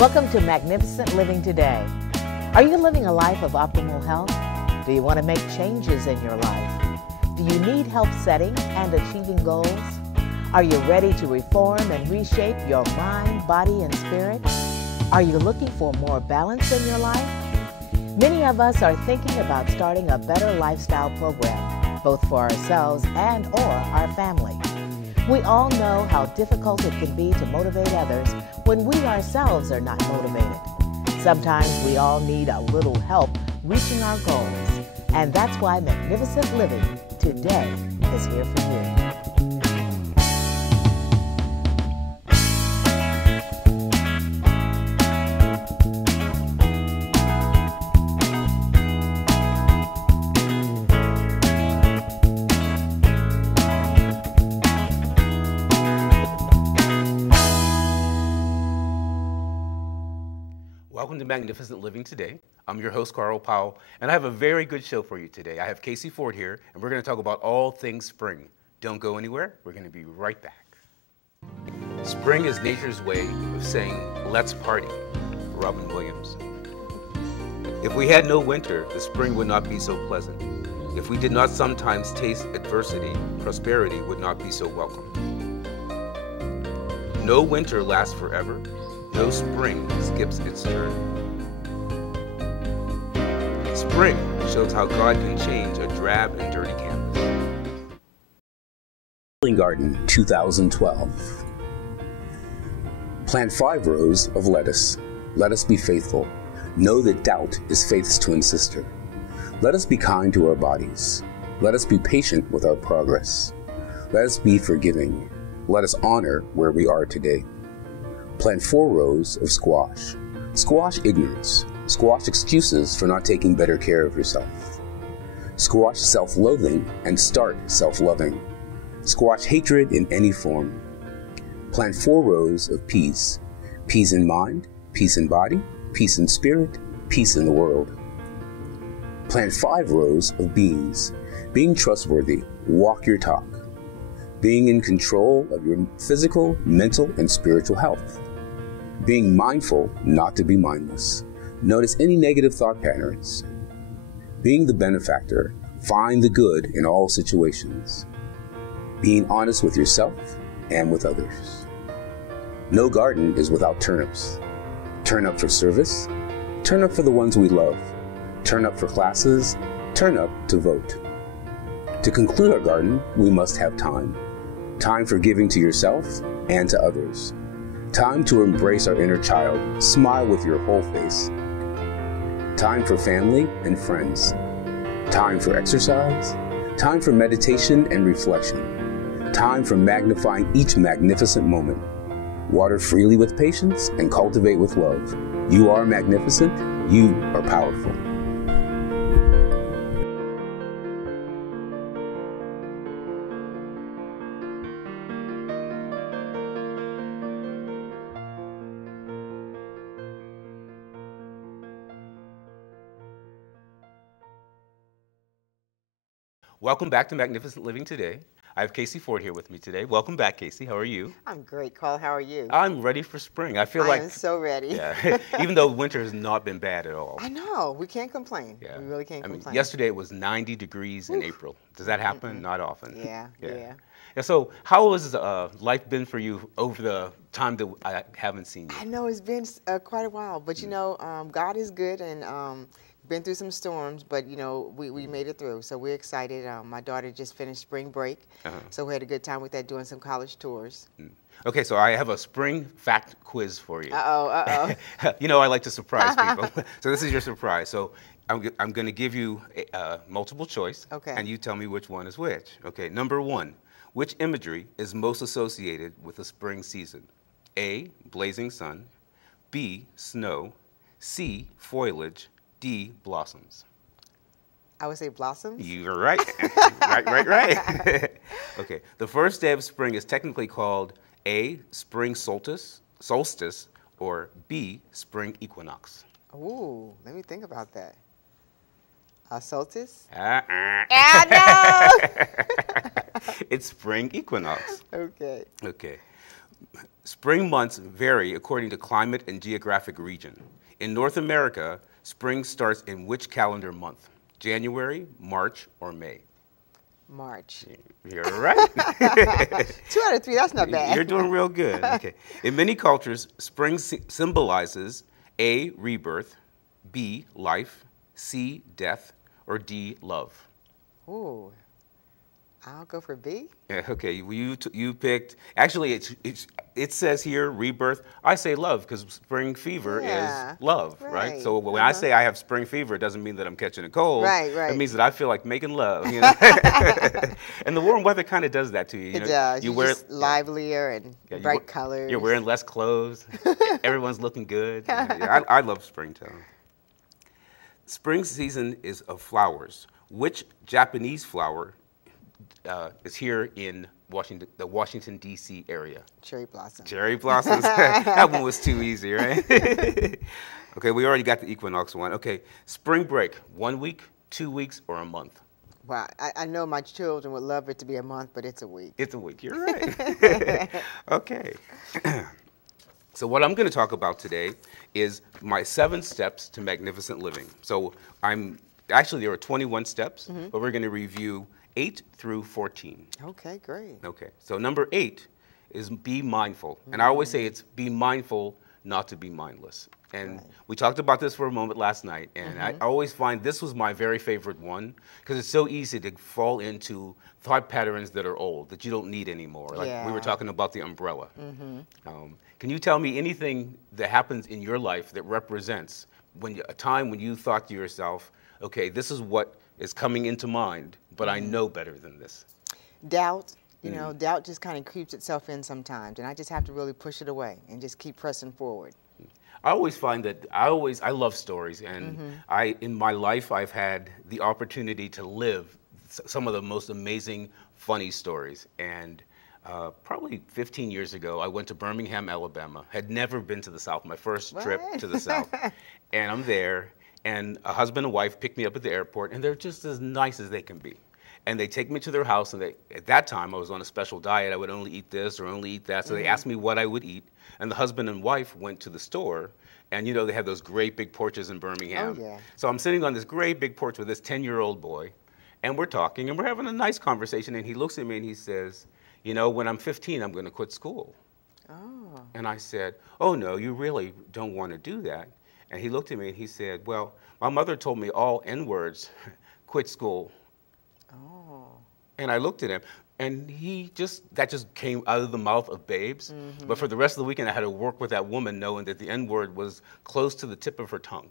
Welcome to Magnificent Living Today. Are you living a life of optimal health? Do you want to make changes in your life? Do you need help setting and achieving goals? Are you ready to reform and reshape your mind, body, and spirit? Are you looking for more balance in your life? Many of us are thinking about starting a better lifestyle program, both for ourselves and or our family. We all know how difficult it can be to motivate others when we ourselves are not motivated. Sometimes we all need a little help reaching our goals, and that's why Magnificent Living Today is here for you. Welcome to Magnificent Living Today. I'm your host, Carl Powell, and I have a very good show for you today. I have Casey Ford here, and we're going to talk about all things spring. Don't go anywhere. We're going to be right back. Spring is nature's way of saying, let's party, Robin Williams. If we had no winter, the spring would not be so pleasant. If we did not sometimes taste adversity, prosperity would not be so welcome. No winter lasts forever. No spring skips its turn. Spring shows how God can change a drab and dirty canvas. Garden 2012. Plant 5 rows of lettuce. Let us be faithful. Know that doubt is faith's twin sister. Let us be kind to our bodies. Let us be patient with our progress. Let us be forgiving. Let us honor where we are today. Plant 4 rows of squash. Squash ignorance. Squash excuses for not taking better care of yourself. Squash self-loathing and start self-loving. Squash hatred in any form. Plant 4 rows of peas. Peace in mind, peace in body, peace in spirit, peace in the world. Plant 5 rows of beans. Being trustworthy, walk your talk. Being in control of your physical, mental, and spiritual health. Being mindful not to be mindless. Notice any negative thought patterns. Being the benefactor, find the good in all situations. Being honest with yourself and with others. No garden is without turnips. Turn up for service. Turn up for the ones we love. Turn up for classes. Turn up to vote. To conclude our garden, we must have time. Time for giving to yourself and to others. Time to embrace our inner child. Smile with your whole face. Time for family and friends. Time for exercise. Time for meditation and reflection. Time for magnifying each magnificent moment. Water freely with patience and cultivate with love. You are magnificent. You are powerful. Welcome back to Magnificent Living Today. I have Casey Ford here with me today. Welcome back, Casey. How are you? I'm great, Carl. How are you? I'm ready for spring. I feel like I am so ready. Yeah, even though winter has not been bad at all. I know. We can't complain. Yeah. We really can't complain. Yesterday it was 90 degrees in April. Does that happen? Not often. Yeah. And so how has life been for you over the time that I haven't seen you? I know it's been quite a while, but you know, God is good, and been through some storms, but you know, we made it through. So we're excited. My daughter just finished spring break, so we had a good time with that, doing some college tours. Okay, so I have a spring fact quiz for you. Uh-oh. You know I like to surprise people. So this is your surprise. So I'm going to give you multiple choice, okay, and you tell me which one is which. Okay, number 1, which imagery is most associated with the spring season? A, blazing sun, B, snow, C, foliage, D, blossoms. I would say blossoms. You're right. right. Okay, the first day of spring is technically called A, spring solstice, or B, spring equinox. Ooh, let me think about that. Solstice? No! It's spring equinox. Okay. Okay. Spring months vary according to climate and geographic region. In North America, spring starts in which calendar month? January, March, or May? March. You're right. 2 out of 3, that's not bad. You're doing real good. Okay. In many cultures, spring symbolizes A, rebirth, B, life, C, death, or D, love. Ooh, I'll go for B. Yeah, okay, well, you picked, actually it says here rebirth. I say love because spring fever Yeah, is love, right? right. So when I say I have spring fever, it doesn't mean that I'm catching a cold. Right, right. It means that I feel like making love, you know? And the warm weather kind of does that to you. It does. You You're wear just livelier and bright we- colors. You're wearing less clothes. Everyone's looking good. Yeah, I love springtime. Spring season is of flowers. Which Japanese flower is here in Washington, the Washington, D.C. area? Cherry blossom. Cherry blossoms. That one was too easy, right? Okay, we already got the equinox one. Okay, spring break, 1 week, 2 weeks, or a month? Wow, I know my children would love it to be a month, but it's a week. It's a week, you're right. Okay. So what I'm going to talk about today is my 7 steps to magnificent living. So actually there are 21 steps, but we're going to review 8 through 14. Okay, great. Okay, so number 8 is be mindful. And I always say it's be mindful, not to be mindless. And we talked about this for a moment last night, and I always find this was my very favorite one because it's so easy to fall into thought patterns that are old, that you don't need anymore. Like we were Yeah. talking about the umbrella. Can you tell me anything that happens in your life that represents a time when you thought to yourself, okay, this is what is coming into mind, but I know better than this? Doubt, you know, doubt just kind of creeps itself in sometimes, and I just have to really push it away and just keep pressing forward. I always find that I love stories, and in my life I've had the opportunity to live some of the most amazing, funny stories. And probably 15 years ago, I went to Birmingham, Alabama. Had never been to the South, my first trip to the South. And I'm there, and a husband and wife pick me up at the airport, and they're just as nice as they can be. And they take me to their house, and at that time I was on a special diet. I would only eat this or only eat that. So they asked me what I would eat. And the husband and wife went to the store, and you know, they have those great big porches in Birmingham. Oh, yeah. So I'm sitting on this great big porch with this 10-year-old boy, and we're talking, and we're having a nice conversation, and he looks at me and he says, you know, when I'm 15, I'm going to quit school. Oh. And I said, oh, no, you really don't want to do that. And he looked at me and he said, well, my mother told me all N-words, quit school. Oh. And I looked at him, and that just came out of the mouth of babes. But for the rest of the weekend, I had to work with that woman knowing that the N-word was close to the tip of her tongue.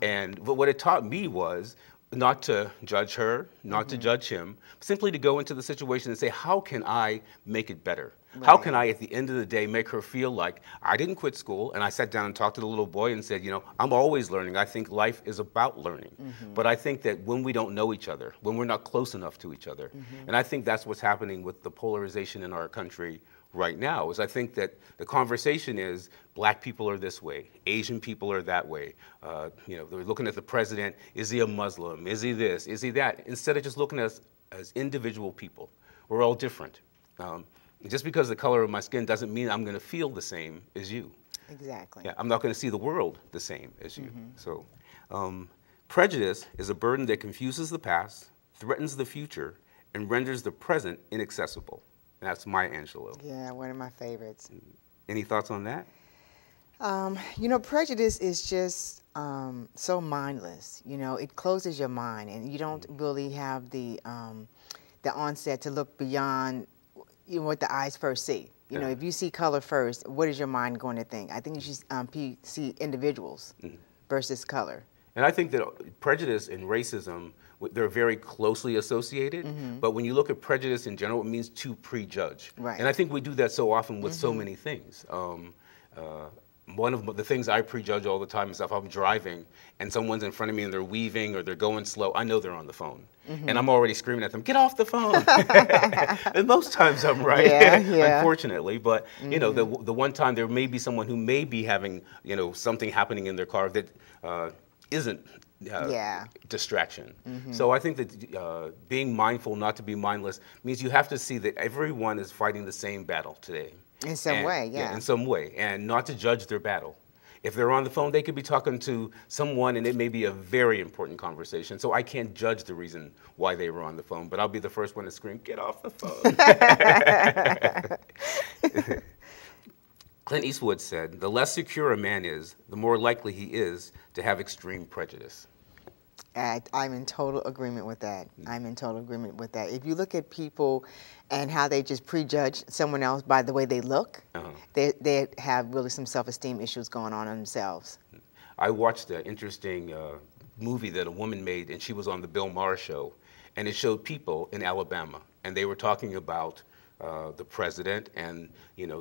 But what it taught me was not to judge her, not to judge him, simply to go into the situation and say, how can I make it better? Right. How can I, at the end of the day, make her feel like I didn't quit school? And I sat down and talked to the little boy and said, you know, I'm always learning. I think life is about learning. But I think that when we don't know each other, when we're not close enough to each other, and I think that's what's happening with the polarization in our country right now, is I think that the conversation is black people are this way, Asian people are that way. You know, they're looking at the president, is he a Muslim? Is he this? Is he that? Instead of just looking at us as individual people. We're all different. Just because the color of my skin doesn't mean I'm going to feel the same as you. Exactly. Yeah, I'm not going to see the world the same as you. So, prejudice is a burden that confuses the past, threatens the future, and renders the present inaccessible. And that's Maya Angelou. Yeah, one of my favorites. Any thoughts on that? You know, prejudice is just so mindless. You know, it closes your mind, and you don't really have the onset to look beyond what the eyes first see. You know, if you see color first, what is your mind going to think? I think you should see individuals versus color. And I think that prejudice and racism, they're very closely associated. But when you look at prejudice in general, it means to prejudge. Right. And I think we do that so often with so many things. One of the things I prejudge all the time is if I'm driving and someone's in front of me and they're weaving or they're going slow, I know they're on the phone. And I'm already screaming at them, get off the phone. And most times I'm right, unfortunately. But, you know, the one time there may be someone who may be having, you know, something happening in their car that isn't distraction. So I think that being mindful, not to be mindless, means you have to see that everyone is fighting the same battle today. In some way, yeah. In some way, and not to judge their battle. If they're on the phone, they could be talking to someone, and it may be a very important conversation. So I can't judge the reason why they were on the phone, but I'll be the first one to scream, "Get off the phone!" Clint Eastwood said, "The less secure a man is, the more likely he is to have extreme prejudice." I'm in total agreement with that. I'm in total agreement with that. If you look at people and how they just prejudge someone else by the way they look, they have really some self-esteem issues going on themselves. I watched an interesting movie that a woman made, and she was on the Bill Maher show, and it showed people in Alabama, and they were talking about the president and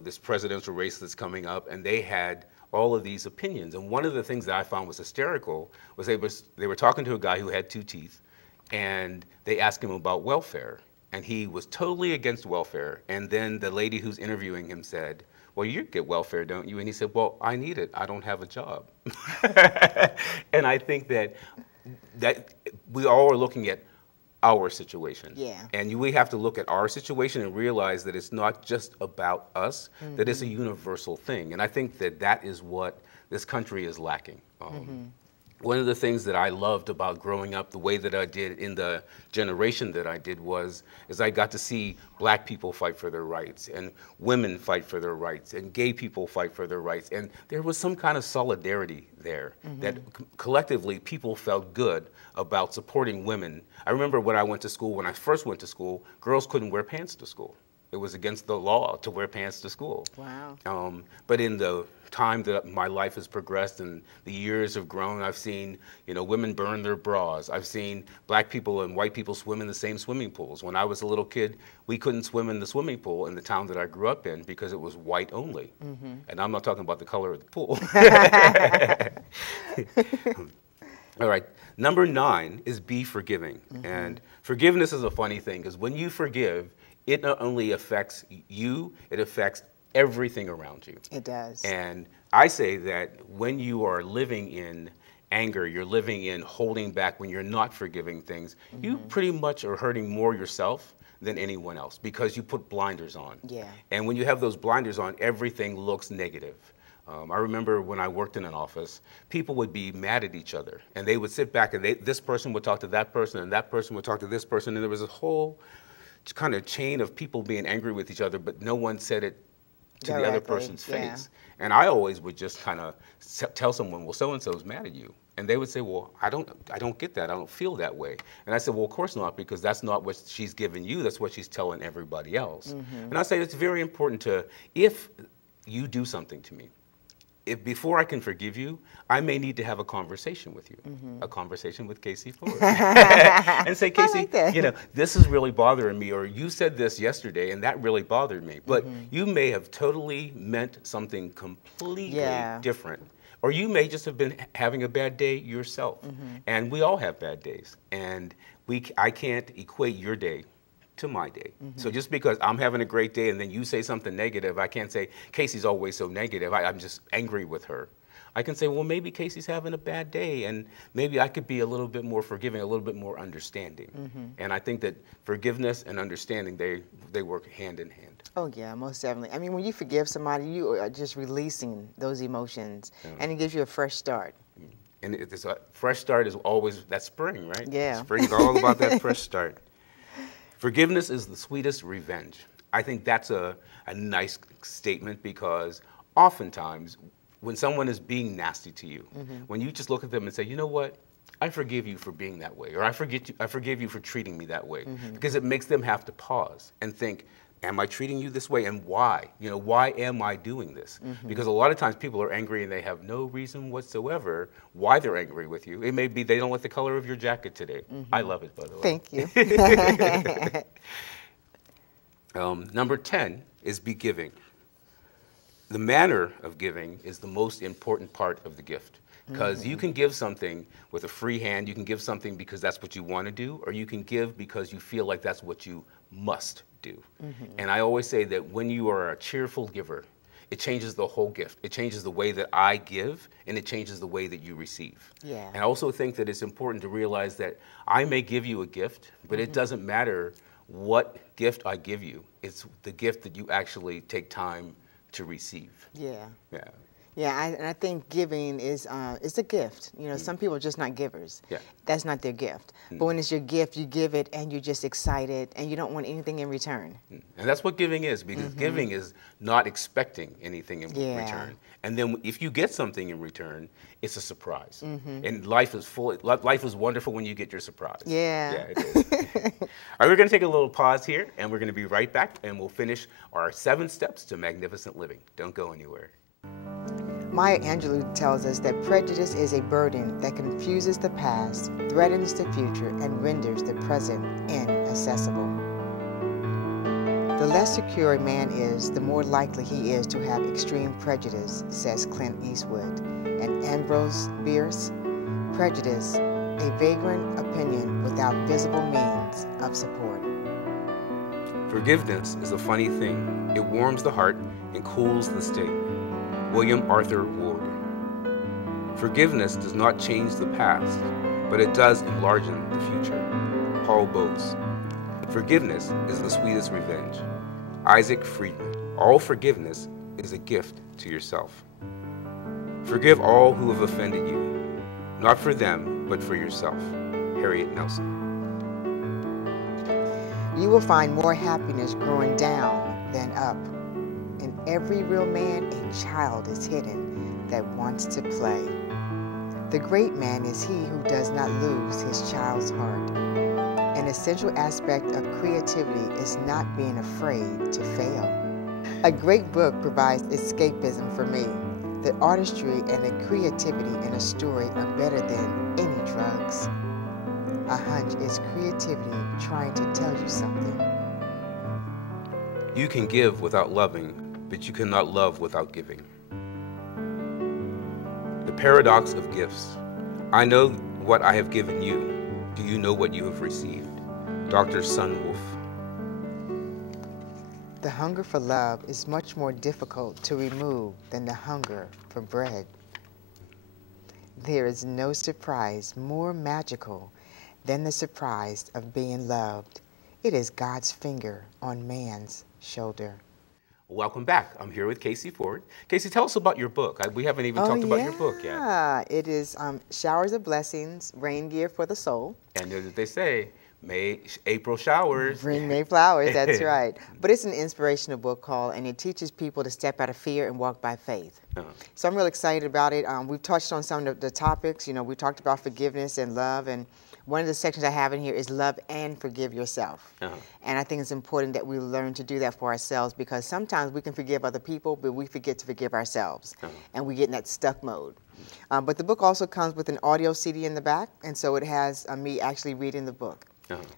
this presidential race that's coming up, and they had all of these opinions. And one of the things that I found was hysterical was they were talking to a guy who had 2 teeth, and they asked him about welfare, and he was totally against welfare. And then the lady who's interviewing him said, "Well, you get welfare, don't you?" And he said, "Well, I need it. I don't have a job." And I think that we all are looking at our situation. Yeah. And we have to look at our situation and realize that it's not just about us, that it's a universal thing. And I think that is what this country is lacking. One of the things that I loved about growing up the way that I did in the generation that I did is I got to see black people fight for their rights, and women fight for their rights, and gay people fight for their rights. And there was some kind of solidarity there that collectively people felt good about supporting women. I remember when I first went to school, girls couldn't wear pants to school. It was against the law to wear pants to school. Wow. But in the time that my life has progressed and the years have grown, I've seen, women burn their bras. I've seen black people and white people swim in the same swimming pools. When I was a little kid, we couldn't swim in the swimming pool in the town that I grew up in because it was white only. And I'm not talking about the color of the pool. All right. Number 9 is be forgiving. And forgiveness is a funny thing because when you forgive, it not only affects you, it affects everything around you. It does. And I say that when you are living in anger, you're living in holding back, when you're not forgiving things, you pretty much are hurting more yourself than anyone else because you put blinders on. Yeah. And when you have those blinders on, everything looks negative. I remember when I worked in an office, people would be mad at each other, and they would sit back, and this person would talk to that person, and that person would talk to this person, and there was a whole kind of chain of people being angry with each other, but no one said it to the other person's face. And I always would just kind of tell someone, "Well, so-and-so's mad at you." And they would say, "Well, I don't get that. I don't feel that way." And I said, "Well, of course not, because that's not what she's giving you. That's what she's telling everybody else." And I say it's very important if you do something to me, before I can forgive you, I may need to have a conversation with you, a conversation with Casey Ford, and say, "Casey, this is really bothering me," or "You said this yesterday, and that really bothered me." But you may have totally meant something completely different, or you may just have been having a bad day yourself. And we all have bad days, and I can't equate your day to my day. So just because I'm having a great day and then you say something negative, I can't say, "Casey's always so negative. I'm just angry with her." I can say, "Well, maybe Casey's having a bad day, and maybe I could be a little bit more forgiving, a little bit more understanding." And I think that forgiveness and understanding, they work hand in hand. Oh, yeah, most definitely. I mean, when you forgive somebody, you are just releasing those emotions, and it gives you a fresh start. And it's a fresh start is always that spring, right? Yeah. Spring is all about that fresh start. Forgiveness is the sweetest revenge. I think that's a nice statement because oftentimes when someone is being nasty to you, when you just look at them and say, "You know what? I forgive you for being that way," or I forgive you for treating me that way," because it makes them have to pause and think, "Am I treating you this way, and why? Why am I doing this?" Because a lot of times people are angry and they have no reason whatsoever why they're angry with you. It may be they don't like the color of your jacket today. I love it, by the way. Thank you. Number 10 is be giving. The manner of giving is the most important part of the gift. Because you can give something with a free hand, you can give something because that's what you want to do, or you can give because you feel like that's what you must do. And I always say that when you are a cheerful giver, it changes the whole gift. It changes the way that I give, and it changes the way that you receive. Yeah. And I also think that it's important to realize that I may give you a gift, but it doesn't matter what gift I give you. It's the gift that you actually take time to receive. Yeah. Yeah. Yeah, and I think giving is it's a gift. You know, some people are just not givers. Yeah. That's not their gift. But when it's your gift, you give it and you're just excited and you don't want anything in return. And that's what giving is, because giving is not expecting anything in Yeah. return. And then if you get something in return, it's a surprise. And life is wonderful when you get your surprise. Yeah. Yeah, it is. All right, we're going to take a little pause here, and we're going to be right back, and we'll finish our 7 steps to magnificent living. Don't go anywhere. Maya Angelou tells us that prejudice is a burden that confuses the past, threatens the future, and renders the present inaccessible. The less secure a man is, the more likely he is to have extreme prejudice, says Clint Eastwood. And Ambrose Bierce, prejudice, a vagrant opinion without visible means of support. Forgiveness is a funny thing. It warms the heart and cools the sting. William Arthur Ward. Forgiveness does not change the past, but it does enlargen the future. Paul Bowes. Forgiveness is the sweetest revenge. Isaac Friedman. All forgiveness is a gift to yourself. Forgive all who have offended you, not for them, but for yourself. Harriet Nelson. You will find more happiness growing down than up. In every real man, a child is hidden that wants to play. The great man is he who does not lose his child's heart. An essential aspect of creativity is not being afraid to fail. A great book provides escapism for me. The artistry and the creativity in a story are better than any drugs. A hunch is creativity trying to tell you something. You can give without loving, but you cannot love without giving. The paradox of gifts. I know what I have given you. Do you know what you have received? Dr. Sun Wolf. The hunger for love is much more difficult to remove than the hunger for bread. There is no surprise more magical than the surprise of being loved. It is God's finger on man's shoulder. Welcome back. I'm here with Casey Ford. Casey, tell us about your book. We haven't even talked about your book yet. Yeah, it is Showers of Blessings, Rain Gear for the Soul. And as they say, April showers. Bring May flowers, that's right. But it's an inspirational book and it teaches people to step out of fear and walk by faith. So I'm really excited about it. We've touched on some of the topics. You know, we talked about forgiveness and love, and one of the sections I have in here is love and forgive yourself. And I think it's important that we learn to do that for ourselves, because sometimes we can forgive other people, but we forget to forgive ourselves. And we get in that stuck mode. But the book also comes with an audio CD in the back, and so it has me actually reading the book.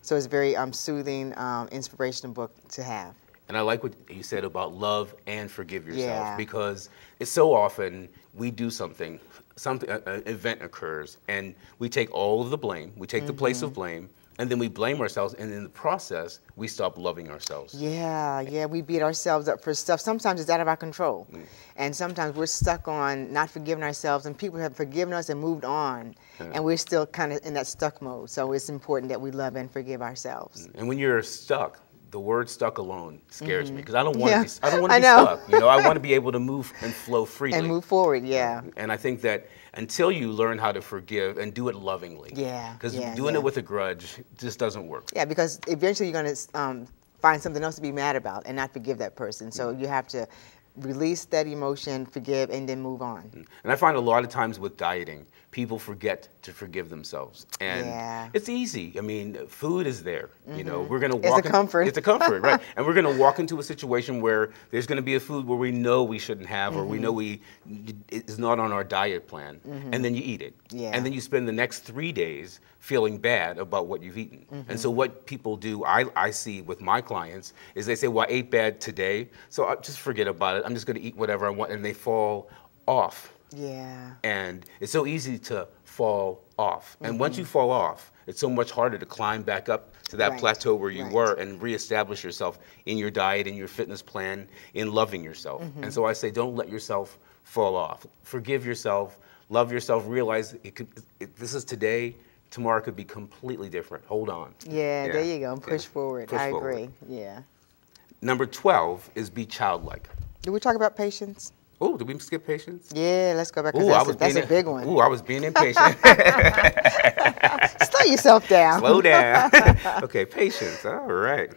So it's a very soothing, inspirational book to have. And I like what you said about love and forgive yourself, because it's so often we do something, an event occurs, and we take all of the blame, we take the place of blame, and then we blame ourselves, and in the process, we stop loving ourselves. Yeah, we beat ourselves up for stuff. Sometimes it's out of our control. And sometimes we're stuck on not forgiving ourselves, and people have forgiven us and moved on, and we're still kind of in that stuck mode. So it's important that we love and forgive ourselves. And when you're stuck, the word stuck alone scares me, because I don't want to be I stuck. You know, I want to be able to move and flow freely. And move forward, yeah. And I think that until you learn how to forgive and do it lovingly. Because doing it with a grudge just doesn't work. Yeah, because eventually you're going to find something else to be mad about and not forgive that person. So you have to release that emotion, forgive, and then move on. And I find a lot of times with dieting, people forget to forgive themselves. And it's easy. I mean, food is there. You know, we're going to walk. It's a comfort. It's a comfort, right? And we're going to walk into a situation where there's going to be a food where we know we shouldn't have, or we know it's not on our diet plan, and then you eat it. And then you spend the next 3 days feeling bad about what you've eaten. And so what people do, I see with my clients, is they say, well, I ate bad today, so I'll just forget about it. I'm just going to eat whatever I want, and they fall off. And it's so easy to fall off. And once you fall off, it's so much harder to climb back up to that plateau where you were and reestablish yourself in your diet, in your fitness plan, in loving yourself. And so I say, don't let yourself fall off. Forgive yourself, love yourself, realize this is today. Tomorrow could be completely different. Hold on. There you go. Push forward. I agree. Number 12 is be childlike. Did we talk about patience? Oh, did we skip patience? Yeah, let's go back. Ooh, That's a big one. Ooh, I was being impatient. Slow yourself down. Slow down. Okay, patience. All right.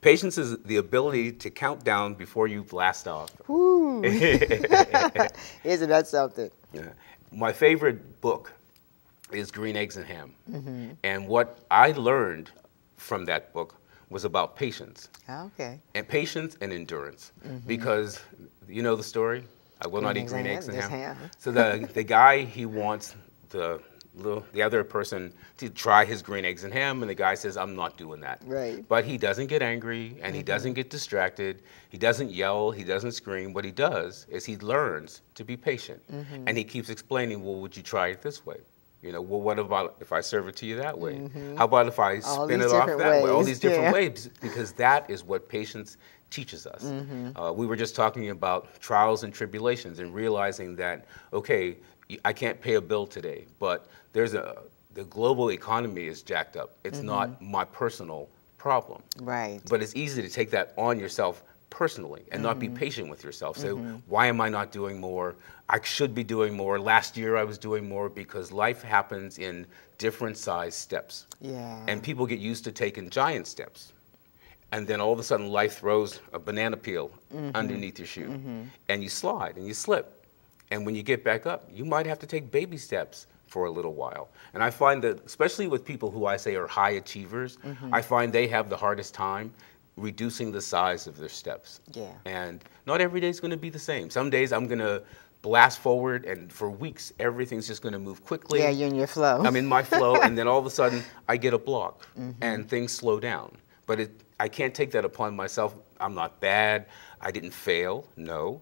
Patience is the ability to count down before you blast off. Woo. Isn't that something? Yeah. My favorite book is Green Eggs and Ham. And what I learned from that book was about patience. Okay. And patience and endurance. Because you know the story? I will not eat green eggs and ham. So the guy, he wants the other person to try his green eggs and ham, and the guy says, I'm not doing that. Right. But he doesn't get angry, and he doesn't get distracted. He doesn't yell. He doesn't scream. What he does is he learns to be patient. And he keeps explaining, well, would you try it this way? You know, well, what about if I serve it to you that way? How about if I spin it off that way? All these different ways, because that is what patience teaches us. We were just talking about trials and tribulations and realizing that, okay, I can't pay a bill today, but the global economy is jacked up. It's not my personal problem. Right. But it's easy to take that on yourself personally and not be patient with yourself. Say, why am I not doing more? I should be doing more. Last year I was doing more, because life happens in different size steps. Yeah. And people get used to taking giant steps. And then all of a sudden life throws a banana peel underneath your shoe. And you slide and you slip. And when you get back up, you might have to take baby steps for a little while. And I find that, especially with people who I say are high achievers, I find they have the hardest time reducing the size of their steps. Yeah. And not every day is going to be the same. Some days I'm going to blast forward, and for weeks everything's just going to move quickly. Yeah, you're in your flow. I'm in my flow, and then all of a sudden I get a block and things slow down. But I can't take that upon myself. I'm not bad. I didn't fail. No.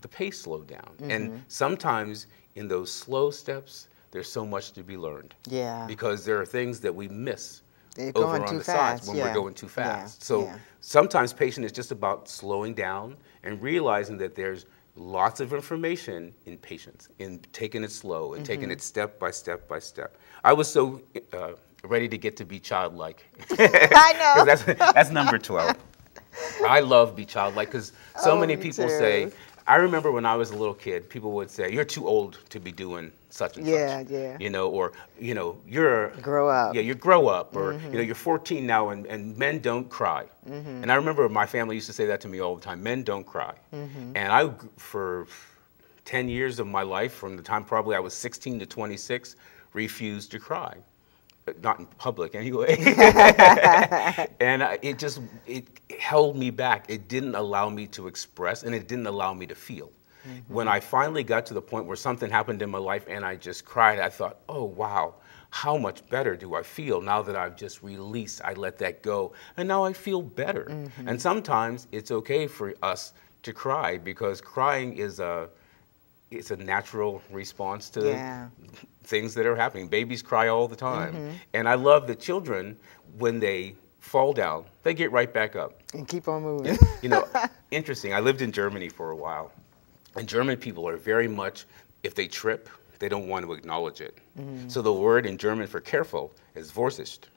The pace slowed down. And sometimes in those slow steps, there's so much to be learned. Yeah. Because there are things that we miss They're over going on too the fast. sides when Yeah. we're going too fast. Yeah. So Yeah. sometimes patience is just about slowing down and realizing that there's lots of information in patience, in taking it slow and taking it step by step by step. I was so ready to get to be childlike. I know. That's number 12. I love be childlike, because so many me people too. say, I remember when I was a little kid, people would say, you're too old to be doing such and such. Yeah. You know, or, you know, you're... Grow up. Yeah, you grow up, or, you know, you're 14 now and men don't cry. And I remember my family used to say that to me all the time, men don't cry. And for 10 years of my life, from the time probably I was 16 to 26, refused to cry. Not in public anyway. And it held me back. It didn't allow me to express, and it didn't allow me to feel. When I finally got to the point where something happened in my life and I just cried, I thought, oh, wow, how much better do I feel now that I've just released, I let that go, and now I feel better. And sometimes it's okay for us to cry, because crying is it's a natural response to things that are happening. Babies cry all the time. And I love that children, when they fall down, they get right back up. And keep on moving. You know, interesting. I lived in Germany for a while. And German people are very much, if they trip, they don't want to acknowledge it. So the word in German for careful is Vorsicht.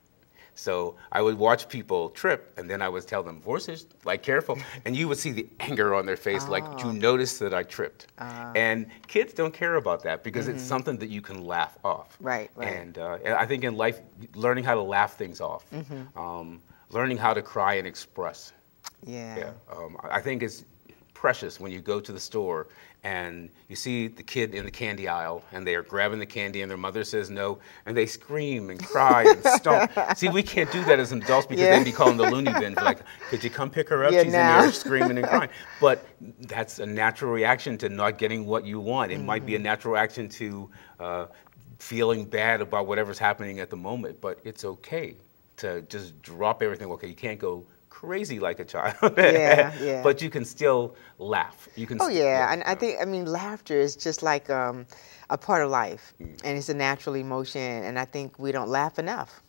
So I would watch people trip, and then I would tell them, Vorsicht, like careful. And you would see the anger on their face, like, you noticed that I tripped. And kids don't care about that, because it's something that you can laugh off. Right. And I think in life, learning how to laugh things off, learning how to cry and express. I think it's precious when you go to the store and you see the kid in the candy aisle and they are grabbing the candy and their mother says no, and they scream and cry and stomp. See, we can't do that as adults, because they'd be calling the loony bin, like, could you come pick her up? She's in there screaming and crying. But that's a natural reaction to not getting what you want. It might be a natural reaction to feeling bad about whatever's happening at the moment, but it's okay to just drop everything. Okay, you can't go crazy like a child. But you can still laugh. You can. And I mean, laughter is just like a part of life, and it's a natural emotion. And I think we don't laugh enough.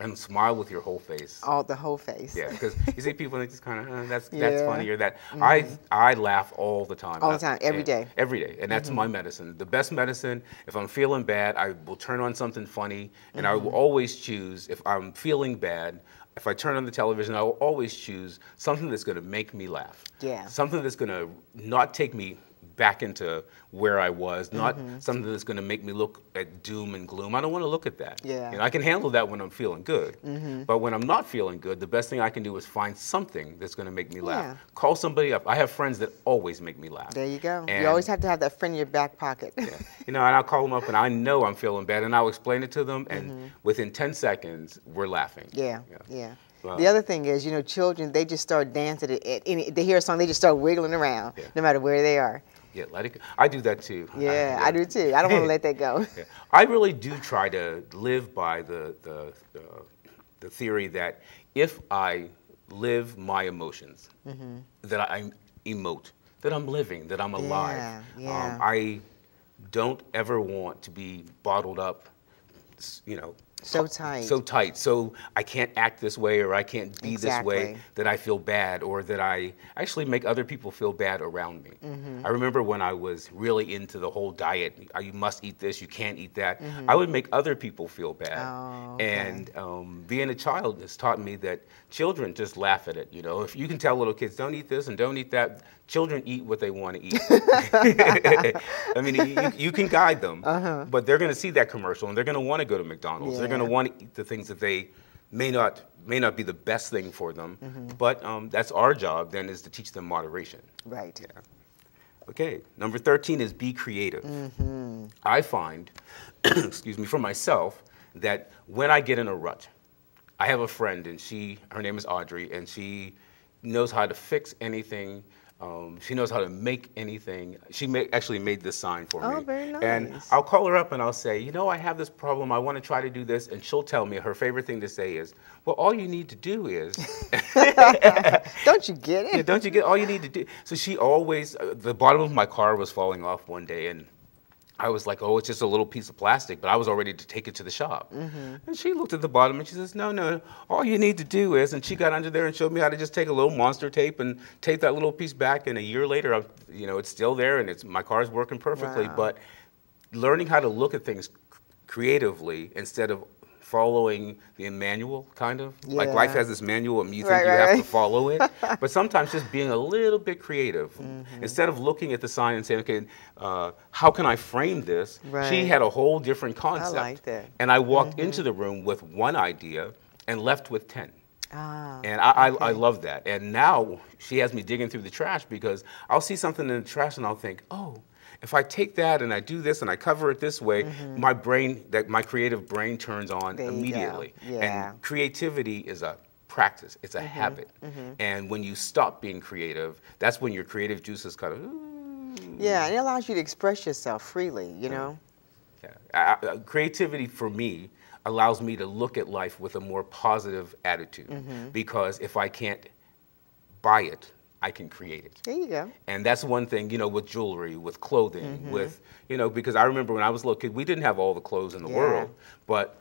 And smile with your whole face. The whole face. Yeah, because you see people that just kind of, that's funny, or that. I laugh all the time. All the time, every day. Every day, and that's my medicine. The best medicine, if I'm feeling bad, I will turn on something funny, and I will always choose, if I'm feeling bad, if I turn on the television, I will always choose something that's going to make me laugh. Yeah. Something that's going to not take me back into where I was, not something that's going to make me look at doom and gloom. I don't want to look at that. Yeah. You know, I can handle that when I'm feeling good. But when I'm not feeling good, the best thing I can do is find something that's going to make me laugh. Yeah. Call somebody up. I have friends that always make me laugh. There you go. And You always have to have that friend in your back pocket. yeah. You know, and I'll call them up and I know I'm feeling bad and I'll explain it to them and within 10 seconds, we're laughing. Yeah. Wow. The other thing is, you know, children, they just start dancing at any, they hear a song, they just start wiggling around, no matter where they are. Yeah, let it go. I do that too. Yeah, I do too. I don't want to let that go. Yeah. I really do try to live by the theory that if I live my emotions, that I emote, that I'm living, that I'm alive. Yeah. I don't ever want to be bottled up, you know, So tight. so tight, so I can't act this way or I can't be this way Exactly. that I feel bad or that I actually make other people feel bad around me. I remember when I was really into the whole diet, you must eat this, you can't eat that, I would make other people feel bad. Oh, okay. And being a child has taught me that children just laugh at it. You know, if you can tell little kids, don't eat this and don't eat that, children eat what they want to eat. I mean, you can guide them, but they're going to see that commercial and they're going to want to go to McDonald's. They're going to want to eat the things that they may not be the best thing for them. But that's our job then, is to teach them moderation. Right. Yeah. Okay, number 13 is be creative. I find, excuse me, for myself, that when I get in a rut, I have a friend and her name is Audrey, and she knows how to fix anything. She knows how to make anything. She actually made this sign for me. Oh, very nice. And I'll call her up and I'll say, you know, I have this problem. I want to try to do this. And she'll tell me, her favorite thing to say is, well, all you need to do is. Don't you get it? Yeah, don't you get all you need to do? So she always, the bottom of my car was falling off one day, and I was like, oh, it's just a little piece of plastic, but I was all ready to take it to the shop. And she looked at the bottom and she says, no, all you need to do is, and she got under there and showed me how to just take a little monster tape and tape that little piece back, and a year later, you know, it's still there and my car's working perfectly. Wow. But learning how to look at things creatively instead of following the manual, kind of. Like life has this manual and you think you have to follow it. But sometimes just being a little bit creative. Instead of looking at the sign and saying, okay, how can I frame this? She had a whole different concept. I like that. And I walked into the room with one idea and left with 10. Ah, And I love that. And now she has me digging through the trash because I'll see something in the trash and I'll think, oh, if I take that and I do this and I cover it this way, my creative brain turns on immediately. Yeah. And creativity is a practice, it's a habit. And when you stop being creative, that's when your creative juices kind of. Yeah, and it allows you to express yourself freely, you know? Yeah. Creativity for me allows me to look at life with a more positive attitude because if I can't buy it, I can create it. There you go. And that's one thing, you know, with jewelry, with clothing, with, you know, because I remember when I was a little kid, we didn't have all the clothes in the world, but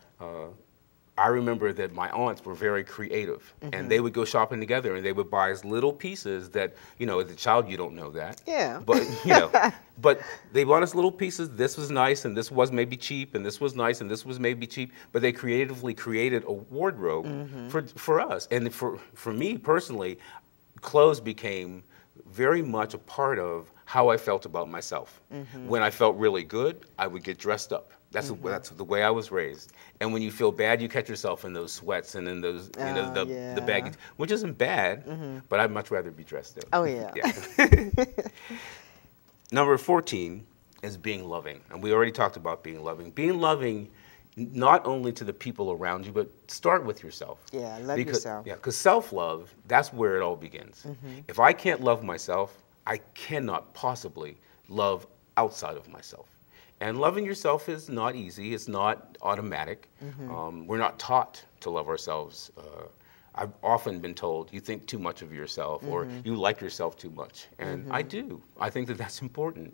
I remember that my aunts were very creative, and they would go shopping together, and they would buy us little pieces that, you know, as a child, you don't know that. Yeah. But, you know, but they bought us little pieces. This was nice, and this was maybe cheap, and this was nice, and this was maybe cheap. But they creatively created a wardrobe for us. And for me personally, clothes became very much a part of how I felt about myself. When I felt really good, I would get dressed up. That's the way I was raised. And when you feel bad, you catch yourself in those sweats and in those, you know, the baggage, which isn't bad, but I'd much rather be dressed up. Oh, yeah. Number 14 is being loving. And we already talked about being loving. Being loving not only to the people around you, but start with yourself. Yeah, love yourself. Yeah, because self-love, that's where it all begins. If I can't love myself, I cannot possibly love outside of myself. And loving yourself is not easy. It's not automatic. We're not taught to love ourselves. I've often been told, you think too much of yourself, or you like yourself too much. And I do. I think that that's important.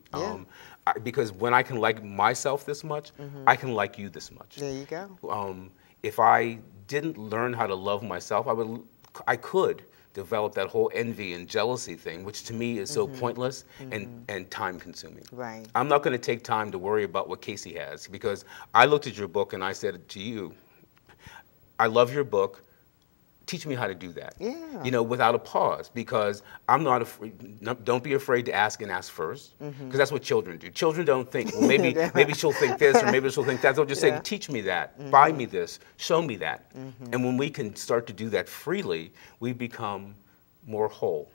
Because when I can like myself this much, I can like you this much. There you go. If I didn't learn how to love myself, I could develop that whole envy and jealousy thing, which to me is so pointless and time consuming. Right. I'm not going to take time to worry about what Casey has, because I looked at your book and I said to you, I love your book. teach me how to do that. Yeah. You know, without a pause, because I'm not afraid. Don't be afraid to ask and ask first, because that's what children do. Children don't think, well, maybe she'll think this or maybe she'll think that. They'll just say, teach me that, buy me this, show me that. And when we can start to do that freely, we become more whole.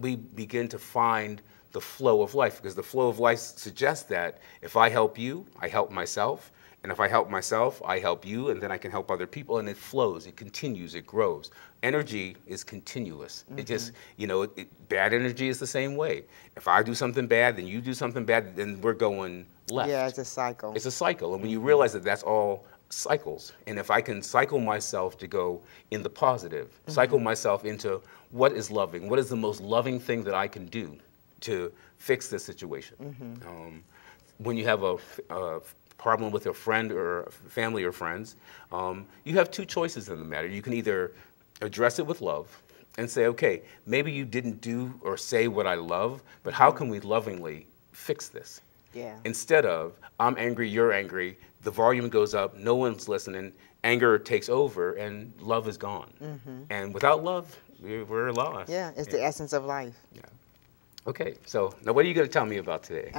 We begin to find the flow of life, because the flow of life suggests that if I help you, I help myself. And if I help myself, I help you, and then I can help other people, and it flows, it continues, it grows. Energy is continuous. It just, you know, bad energy is the same way. If I do something bad, then you do something bad, then we're going left. Yeah, it's a cycle. It's a cycle, and when you realize that that's all cycles, and if I can cycle myself to go in the positive, cycle myself into what is loving, what is the most loving thing that I can do to fix this situation. When you have a problem with a friend or family or friends, you have two choices in the matter. You can either address it with love and say, okay, maybe you didn't do or say what I love, but how can we lovingly fix this? Yeah. Instead of, I'm angry, you're angry, the volume goes up, no one's listening, anger takes over, and love is gone. And without love, we're lost. Yeah, it's the essence of life. Yeah. Okay, so now what are you going to tell me about today?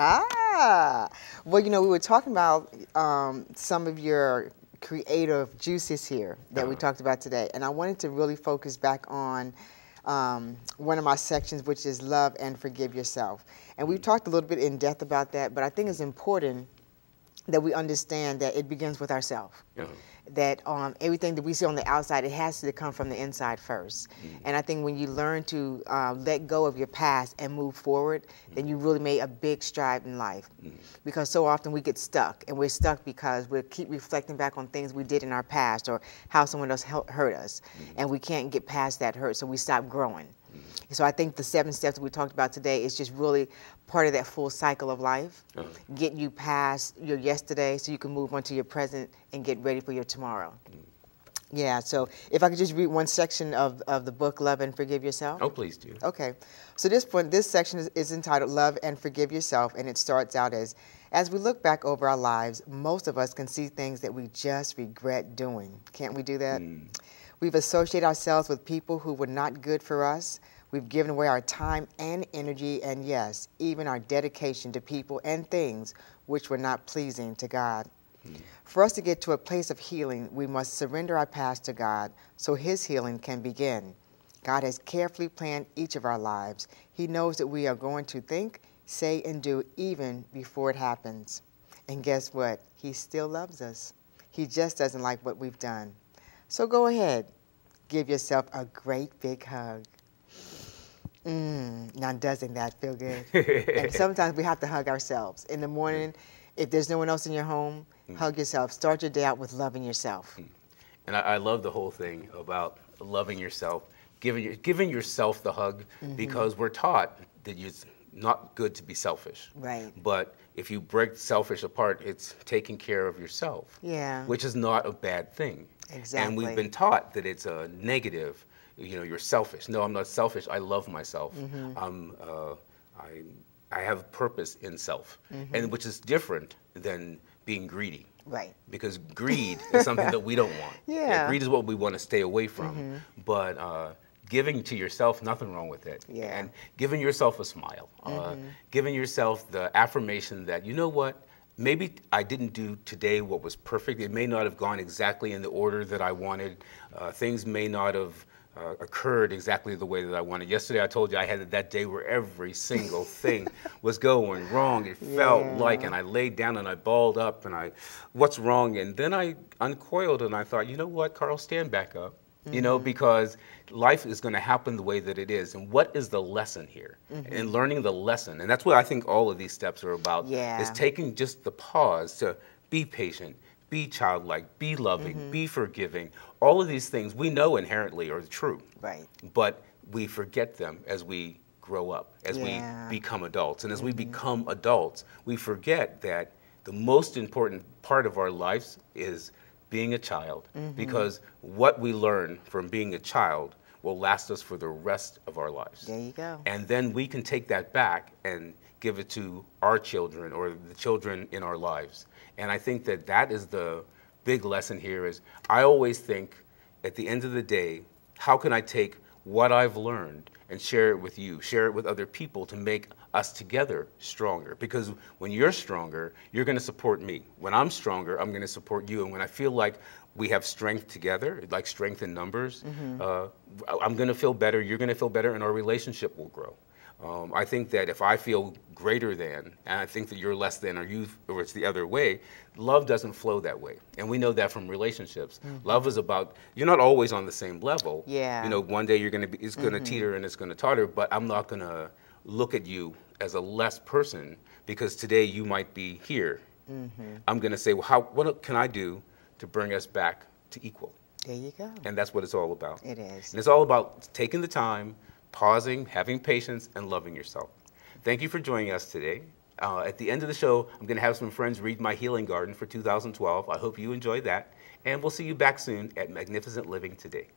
Well, you know, we were talking about some of your creative juices here that we talked about today, and I wanted to really focus back on one of my sections, which is love and forgive yourself. And we've talked a little bit in depth about that, but I think it's important that we understand that it begins with ourselves. That everything that we see on the outside, it has to come from the inside first. And I think when you learn to let go of your past and move forward, then you really made a big stride in life. Because so often we get stuck, and we're stuck because we keep reflecting back on things we did in our past or how someone else hurt us, and we can't get past that hurt, so we stop growing. So I think the 7 steps that we talked about today is just really part of that full cycle of life, get you past your yesterday so you can move on to your present and get ready for your tomorrow. Yeah, so if I could just read one section of the book, Love and Forgive Yourself. Oh, please do. Okay, so this section is entitled Love and Forgive Yourself, and it starts out as we look back over our lives, most of us can see things that we just regret doing. Can't we do that? We've associated ourselves with people who were not good for us. We've given away our time and energy, and yes, even our dedication to people and things which were not pleasing to God. For us to get to a place of healing, we must surrender our past to God so His healing can begin. God has carefully planned each of our lives. He knows that we are going to think, say, and do even before it happens. And guess what? He still loves us. He just doesn't like what we've done. So go ahead, give yourself a great big hug. Now, doesn't that feel good? And sometimes we have to hug ourselves. In the morning, if there's no one else in your home, hug yourself. Start your day out with loving yourself. And I love the whole thing about loving yourself, giving yourself the hug, because we're taught that it's not good to be selfish. Right. But if you break selfish apart, it's taking care of yourself. Yeah. Which is not a bad thing. Exactly. And we've been taught that it's a negative. You know, you're selfish. No, I'm not selfish. I love myself. I have purpose in self, and which is different than being greedy. Right. Because greed is something that we don't want. Yeah. Greed is what we want to stay away from. But giving to yourself, nothing wrong with it. Yeah. And giving yourself a smile, giving yourself the affirmation that, you know what, maybe I didn't do today what was perfect. It may not have gone exactly in the order that I wanted. Things may not have occurred exactly the way that I wanted. Yesterday I told you I had that day where every single thing was going wrong. It felt like, and I laid down and I balled up and what's wrong? And then I uncoiled and I thought, you know what, Carl, stand back up. You know, because life is going to happen the way that it is. And what is the lesson here? And learning the lesson. And that's what I think all of these steps are about, is taking just the pause to be patient, be childlike, be loving, be forgiving. All of these things we know inherently are true. Right. But we forget them as we grow up, as we become adults. And as we become adults, we forget that the most important part of our lives is being a child, because what we learn from being a child will last us for the rest of our lives. There you go. And then we can take that back and give it to our children or the children in our lives. And I think that that is the big lesson here is I always think at the end of the day, how can I take what I've learned and share it with you, share it with other people to make us together stronger? Because when you're stronger, you're going to support me. When I'm stronger, I'm going to support you. And when I feel like we have strength together, like strength in numbers, I'm going to feel better, you're going to feel better, and our relationship will grow. I think that if I feel greater than, and I think that you're less than, or it's the other way, love doesn't flow that way. And we know that from relationships. Love is about, you're not always on the same level. Yeah. You know, one day you're going to be, it's going to teeter and it's going to totter, but I'm not going to look at you as a less person because today you might be here. I'm going to say, well, what can I do to bring us back to equal? There you go. And that's what it's all about. It is. And it's all about taking the time, pausing, having patience, and loving yourself. Thank you for joining us today. At the end of the show, I'm going to have some friends read my healing garden for 2012. I hope you enjoyed that. And we'll see you back soon at Magnificent Living Today.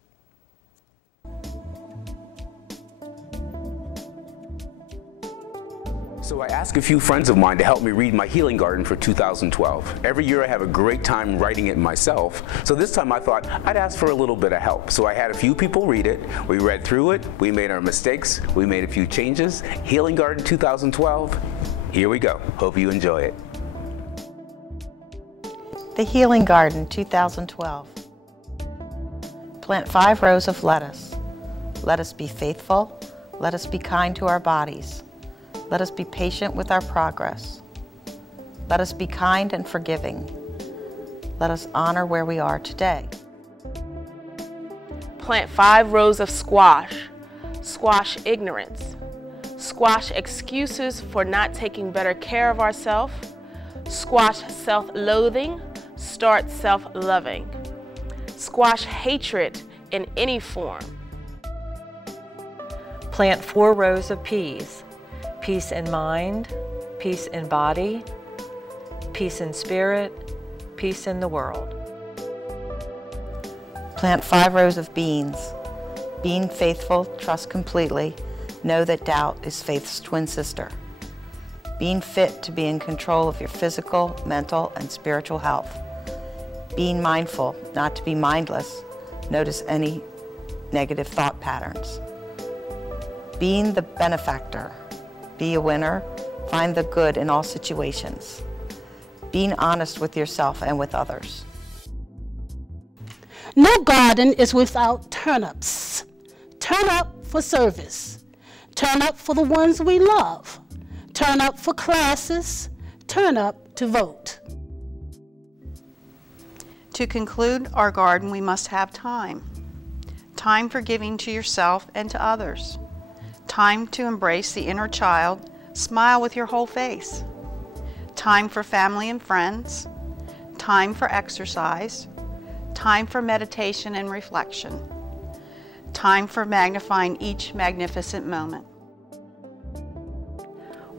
So I asked a few friends of mine to help me read my healing garden for 2012. Every year I have a great time writing it myself, so this time I thought I'd ask for a little bit of help. So I had a few people read it, we read through it, we made our mistakes, we made a few changes. Healing Garden 2012, here we go. Hope you enjoy it. The Healing Garden 2012. Plant 5 rows of lettuce. Let us be faithful. Let us be kind to our bodies. Let us be patient with our progress. Let us be kind and forgiving. Let us honor where we are today. Plant 5 rows of squash. Squash ignorance. Squash excuses for not taking better care of ourselves. Squash self-loathing. Start self-loving. Squash hatred in any form. Plant 4 rows of peas. Peace in mind, peace in body, peace in spirit, peace in the world. Plant 5 rows of beans. Being faithful, trust completely, know that doubt is faith's twin sister. Being fit to be in control of your physical, mental, and spiritual health. Being mindful, not to be mindless, notice any negative thought patterns. Being the benefactor, be a winner, find the good in all situations. Being honest with yourself and with others. No garden is without turnips. Turn up for service. Turn up for the ones we love. Turn up for classes. Turn up to vote. To conclude our garden, we must have time. Time for giving to yourself and to others. Time to embrace the inner child, smile with your whole face. Time for family and friends. Time for exercise. Time for meditation and reflection. Time for magnifying each magnificent moment.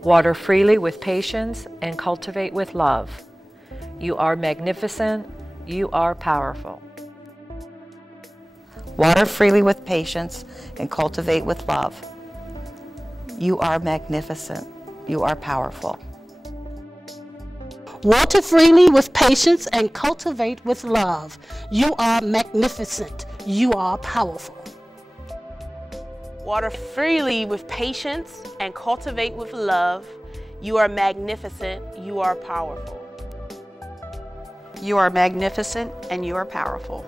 Water freely with patience and cultivate with love. You are magnificent. You are powerful. Water freely with patience and cultivate with love. You are magnificent. You are powerful. Water freely with patience and cultivate with love. You are magnificent. You are powerful. Water freely with patience and cultivate with love. You are magnificent. You are powerful. You are magnificent and you are powerful.